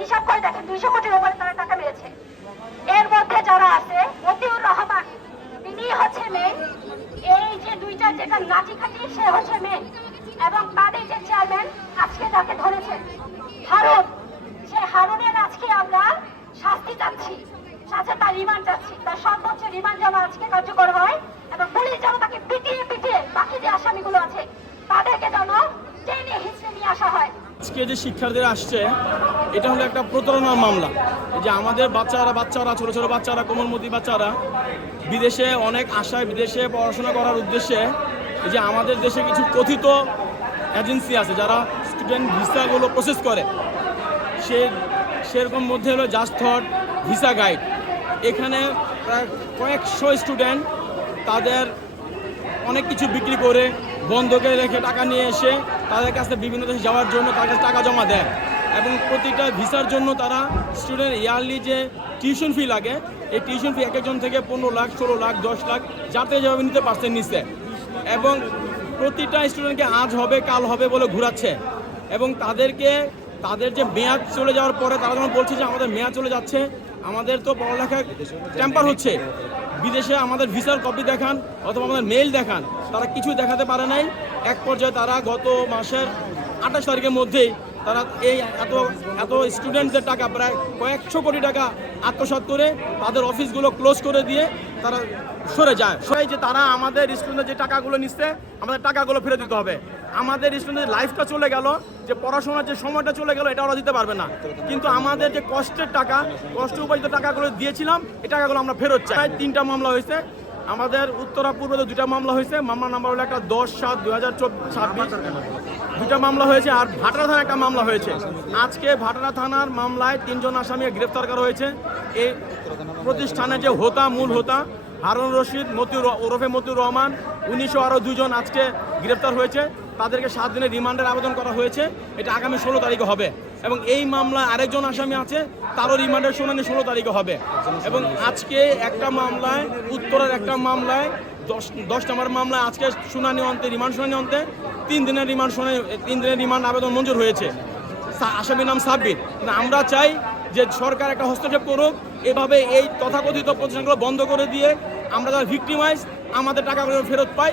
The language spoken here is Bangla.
হিসাব করে দেখেন 200 কোটির উপরে তারা টাকা পেয়েছে। এর মধ্যে যারা আছে মতিউর রহমান তিনি হচ্ছে মেন, এই যে দুইটা যেটা নাচি খাটি সে হচ্ছে মেন, এবং তাদের যে চেয়ারম্যান আজকে যাকে ধরেছে হারুন, সে হারুনের আজকে আমরা শাস্তি চাচ্ছি, সাথে তার রিমান্ড চাচ্ছি, তার সর্বোচ্চ রিমান্ড যেন আজকে কার্যকর হয় এবং পুলিশ যেন তাকে পিটিয়ে পিটিয়ে বাকি যে আসামিগুলো আছে তাদেরকে যেন টেনে হিঁচড়ে নিয়ে আসা হয়। আজকে যে শিক্ষার্থীরা আসছে এটা হলো একটা প্রতারণার মামলা। এই যে আমাদের বাচ্চারা ছোট ছোট বাচ্চারা, কোমলমতি বাচ্চারা বিদেশে অনেক আশায় বিদেশে পড়াশোনা করার উদ্দেশ্যে এই যে আমাদের দেশে কিছু কথিত এজেন্সি আছে যারা স্টুডেন্ট ভিসাগুলো প্রসেস করে, সেরকম মধ্যে হলো জাস্ট থট, ভিসা গাইড। এখানে প্রায় কয়েকশো স্টুডেন্ট তাদের অনেক কিছু বিক্রি করে বন্ধকে রেখে টাকা নিয়ে এসে তাদের কাছে বিভিন্ন দেশে যাওয়ার জন্য তাদের কাছে টাকা জমা দেয়, এবং প্রতিটা ভিসার জন্য তারা স্টুডেন্ট ইয়ারলি যে টিউশন ফি লাগে এই টিউশন ফি এক একজন থেকে 15 লাখ 16 লাখ 10 লাখ যাতে যেভাবে নিতে পারছেন নিচ্ছে, এবং প্রতিটা স্টুডেন্টকে আজ হবে কাল হবে বলে ঘুরাচ্ছে, এবং তাদেরকে তাদের যে মেয়াদ চলে যাওয়ার পরে তারা যখন বলছে যে আমাদের মেয়াদ চলে যাচ্ছে, আমাদের তো পড়ালেখা টেম্পার হচ্ছে, বিদেশে আমাদের ভিসার কপি দেখান অথবা আমাদের মেইল দেখান, তারা কিছু দেখাতে পারে নাই। এক পর্যায়ে তারা গত মাসের 28 তারিখের মধ্যেই তারা এই এত স্টুডেন্টদের টাকা প্রায় কয়েকশো কোটি টাকা আত্মসাৎ করে তাদের অফিসগুলো ক্লোজ করে দিয়ে তারা সরে যায়। যে তারা আমাদের স্টুডেন্টদের যে টাকাগুলো নিচ্ছে আমাদের টাকাগুলো ফেরত দিতে হবে। আমাদের স্টুডেন্টদের লাইফটা চলে গেল, যে পড়াশোনার যে সময়টা চলে গেল এটা ওরা দিতে পারবে না, কিন্তু আমাদের যে কষ্টের টাকা, কষ্ট উপার্জিত টাকাগুলো দিয়েছিলাম এই টাকাগুলো আমরা ফেরত চাই। 3টা মামলা হয়েছে আমাদের উত্তরা পূর্বে, 2টা মামলা হয়েছে। মামলা নাম্বার হলো একটা 10/7/2026, 2টা মামলা হয়েছে, আর ভাটারা থানায় একটা মামলা হয়েছে। আজকে ভাটারা থানার মামলায় 3 জন আসামি গ্রেফতার করা হয়েছে। এই প্রতিষ্ঠানের যে মূল হোতা হারুন রশিদ ওরফে মতিউর রহমান, 19 আরও 2 জন আজকে গ্রেফতার হয়েছে। তাদেরকে 7 দিনের রিমান্ডের আবেদন করা হয়েছে, এটা আগামী 16 তারিখে হবে। এবং এই মামলায় আরেকজন আসামি আছে, তারও রিমান্ডের শুনানি 16 তারিখে হবে। এবং আজকে একটা মামলায়, উত্তরের একটা মামলায় 10 নম্বর মামলায় আজকে শুনানি অন্তে, রিমান্ড শুনানি অন্তে 3 দিনের রিমান্ড আবেদন মঞ্জুর হয়েছে। আসামির নাম সাব্বির। আমরা চাই যে সরকার একটা হস্তক্ষেপ করুক, এভাবে এই তথাকথিত প্রতিষ্ঠানগুলো বন্ধ করে দিয়ে আমরা যারা ভিক্টিমাইজ আমাদের টাকাগুলো ফেরত পাই